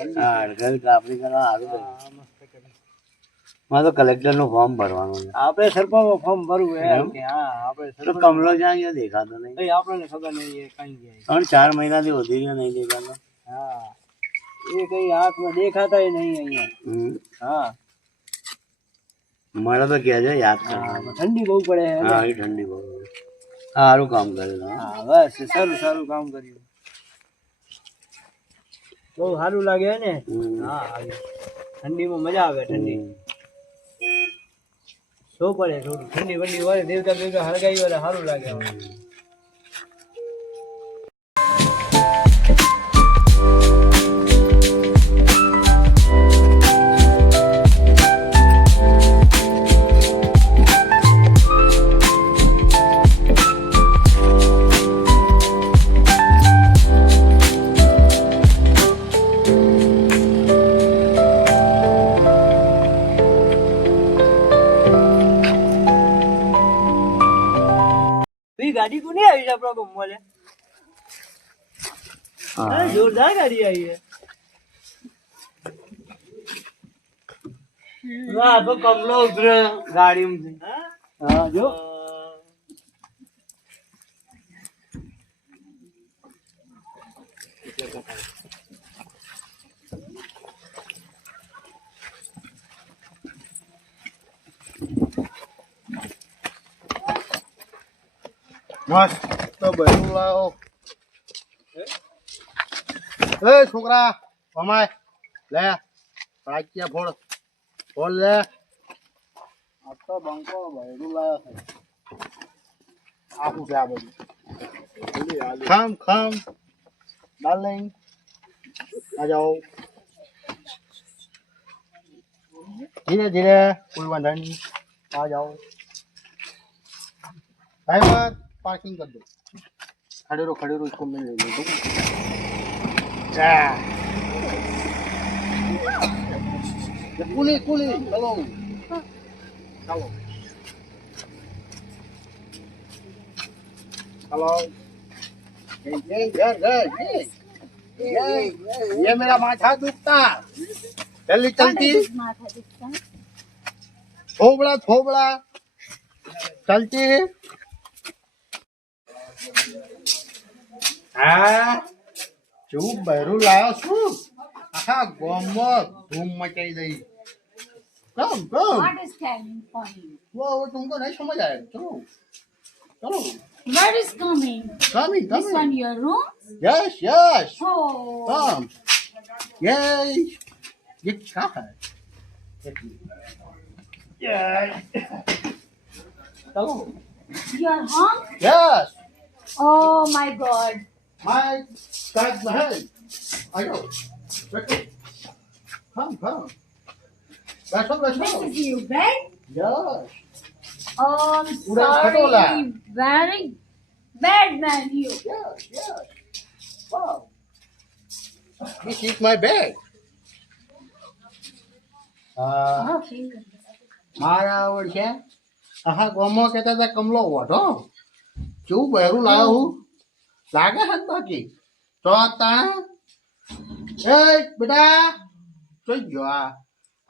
હા અડધા કાપણી કરવા સારું કર્યું મારે તો કલેક્ટરનું ફોર્મ ભરવાનું છે. આપણે સરપંચ ફોર્મ ભરવું હે કે હા આપણે કમલો જ્યાં અહીંયા દેખાતો નહીં. આપણને ખબર નહીં એ કઈ જાય. ત્રણ ચાર મહિનાથી વધી ગયો નહીં દેખાતો. હા. એ કઈ હાથમાં દેખાતા નહીં અહીંયા. હા. મને તો કહેજો યાદ હા, ઠંડી બહુ પડે હે એ ઠંડી બહુ સારું કામ કર્યું હા બસ સારું સારું કામ કર્યું. બહુ સારું લાગે ને? હા. ઠંડીમાં મજા આવે ઠંડી. શું પડે થોડું? ઠંડી વંડી હોય દેવતા દેવતા હળગાવી હોય સારું લાગે. ગાડી કોની આવી છે આપણા ગામમાં લે? જોરદાર ગાડી આવી છે વાહ, તો કમલો ઉતરે હા? હા જો બસ તો બધું લાવો એ છોકરા અમાય લે રાજકીય ફોડ ફોડ લે આ તો બંકો ભૈરું લાવ્યો છે આપું છે આ બધું ખામ ખામ ડાર્લિંગ આ જાઓ ધીરે ધીરે કોઈ વાંધો નહીં આ જાઓ સાહેબ पार्किंग कर दो। खड़े रहो खड़े रहो इसको मिल जाएगी कूली कूली चलो। चलो। चलो। ये ये ये ये ये मेरा माथा दुखता। जल्दी चलती। माथा दुखता? थोबड़ा थोबड़ा चलती। है હા શું બહેરું લાવ્યો છું આખા ગામમાં ધૂમ મચાઈ દઈ કમ કમ What is coming for you? वो वो तुमको नहीं समझ आएगा चलो चलो What is coming? Coming This one coming your room? Yes yes Oh. Come ये ये क्या है ये चलो Your home? Yes Oh my god. My back my head. I go. Check. Come, come. Back up, back up. This is you, right? Yes. Um, sorry, very bad man you. Yes, yes. Wow. This is my bag. મારા આવડ છે આહા ગોમો કહેતા હતા કમલો વઢો કેવું બહેરું લાવ્યો હું લાગે છે ને બાકી તો તાણે એ બેટા જોઈ ગયો આ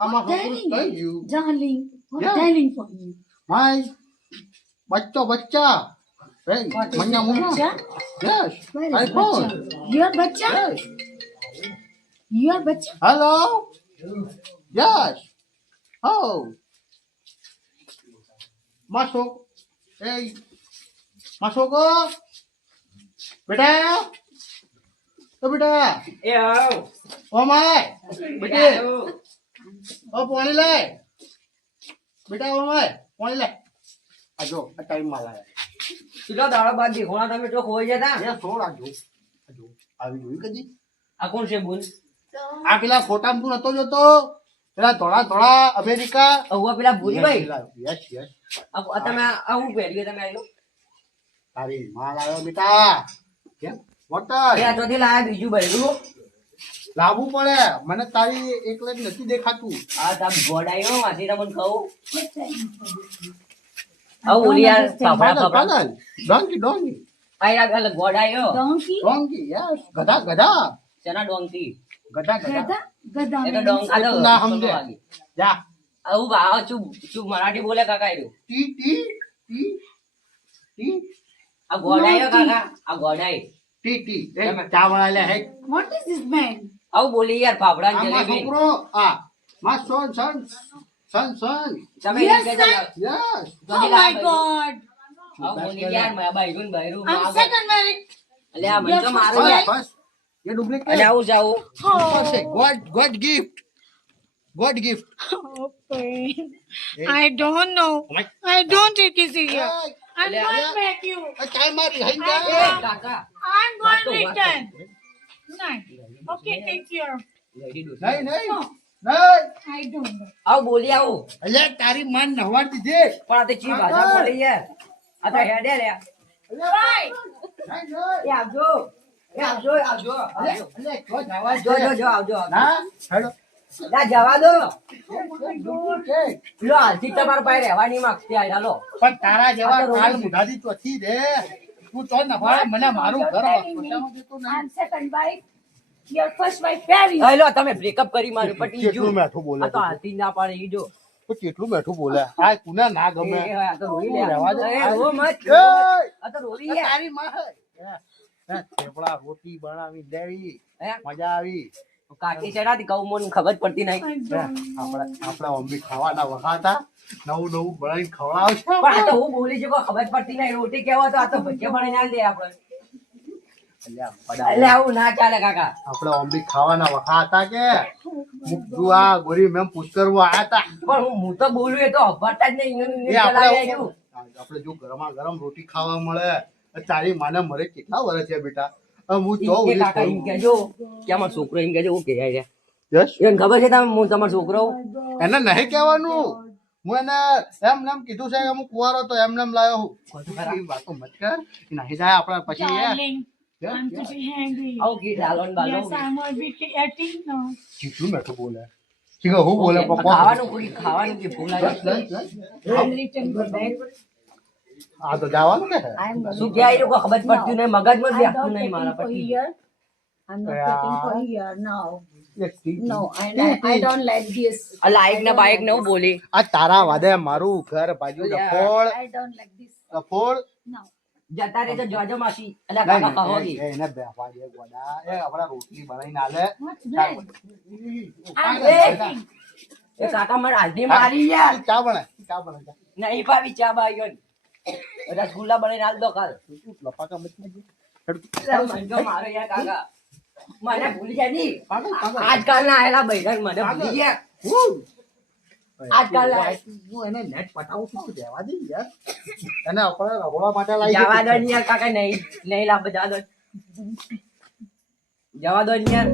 આમાં છોકરું થઈ ગયું Darling. What Yeah. darling for you? My બચ્ચો બચ્ચા એ What is મન્યા it, Munna bacha? Yes Where is iPhone bacha? Your bacha? Yes Your bacha? Hello? Yes. Oh. Masuk. Hey. Masuk ko. બેટા? ઓ બેટા એ આવ. ઓ માય. બેટી ઓ પાણી લે બેટા ઓ માય પાણી લે આ જો આ ટાઈમમાં લાયા. કેટલો દાડો બાદ દેખોણા તમે તો ખોઈ જતા એ સોળ આ જો આ જો આવી જોયું કદી? આ કોણ છે બોલ? આ પેલા ફોટામાં તું નતો જોતો? પેલા ધોળા ધોળા અમેરિકા? અહુઆ પેલા ભૂરીભાઈ યસ યસ. આ તમે આવું પહેર્યું તમે આવ્યો તારી માં લાવ્યો બેટા. કેમ? વોટર. ત્યાં તોથી લાયા બીજું બૈરું. લાવવું પડે. મને તારી એકલે જ નથી દેખાતું. આ તાર ગોડાયો માથી તમને કહું. આવ ઓલિયા પાપડા પાપડા ડોંકી ડોંકી આયરા ગલ ગોડાયો ડોંકી ડોંકી યસ ગધા ગધા. ચના ડોંકી ગધા ગધા. મરાઠી બોલે કાકા ટી ટી ટી ટી. આ ગોડાઈ હો કાકા આ ગોડાઈ ટી ટી. એ ચા વાળા હે. What is this man? આવું બોલી યાર ફાફડા જલેબી. છોકરો આ. માં સોન સન સન સન. તમે. Yes Oh. આવું બોલી યાર મારા મને તો મારું યાર. I'm going back you. ચાય મારી હઈ એ I'm going return. Nice. Okay, take care. નહીં નહીં. I આવું બોલી આવો. અલ્યા તારી મન નહવા દીધે. પણ આ તો ચી ભાષા બોલી યાર આ તો હેડે રે એ આવજો. એ આવજો આવજો. આવજો. જો જો જો જો આવજો આવજો. ના હેડો. ના જવા દો લો હાલથી તમારા પાસે રહેવાની માંગતી આય હાલો પણ તારા જેવા કાલ મુઢાથી ચોથી દે તું તો નફા મને મારું ઘર તમે બ્રેકઅપ કરી પટી કેટલું મેઠું બોલે આ તો હાલથી ના પાડે ઈ જો તો કેટલું મેઠું બોલે આ કુને ના ગમે એ, એ, આ તો રોઈ લે. રહેવા દે. રો મત, એ! રો મત. આ તો રોઈ યાર. તારી માં હે. એ, એ, થેપલા રોટી બનાવી દેવી મજા આવી કાકી ચડાતી કહું મને ખબર પડતી નહીં. આપણે આપણા મમ્મી ખાવાના વખાતા નવું નવું બનાવીને ખવડાવશે. પણ આ તો હું બોલી છું ખબર પડતી નહીં. રોટી કેવો તો આ તો ભજીયા બનાવી ના દે આપણે. એટલે આવું ના ચાલે કાકા. આપણે મમ્મી ખાવાના વખાતા કે? મુકજુ આ ગોરી મેમ પુષ્કરવા આયા તા. પણ હું હું તો બોલું એ તો જ નહીં. આપણે જો ગરમા ગરમ રોટી ખાવા મળે તારી માને મરે કેટલા વર્ષ છે બેટા? હું તો કે કાકા એમ કહેજો કે અમારો છોકરો એમ યાર યસ એને ખબર છે તમે હું તમારો છોકરો? એને નહીં કહેવાનું. હું એને એમ નેમ કીધું છે કે હું કુવારો તો એમ નેમ લાયો હું. એ વાતો મત કર. નહીં જાય આપણા પછી કી બાલો. કેટલું હું બોલે ખાવાનું ખાવાનું કે ભૂલ આવી I'll return go back. આ તો જવાનું કે શું કે આવી કોઈ ખબર પડતી નહીં મગજમાં બેસતું નહીં મારા. આ. લાઈક ને બાઈક ને હું આ તારા વાદે મારું ઘર બાજુ ડફોળ. ડફોળ. જતા રહે જોજો માસી. એટલે કાકા કહો નહીં, એને બેહવા દે ગોડા. એ આપણા રોટલી બનાવીને આલે. એ કાકા મને હાલથી મારી યાર. ચા બને ચા બને નહીં ભાવી ચા બાઈ રસગુલ્લા બનાવીને હાલ દો કાલ. લપાકા મત મજી મારો યાર કાકા. મને ભૂલી જાય નહીં. પાગલ. આજકાલના આયેલા બૈરન મને ભૂલી ગયા આજકાલ હું એને નેટ પટાવું છું તું દે યાર. એને આપણે રગોળા માટે લાવી જવા દો યાર કાકા નહીં નહીં લાભ જવા દો. જવા દો ને યાર.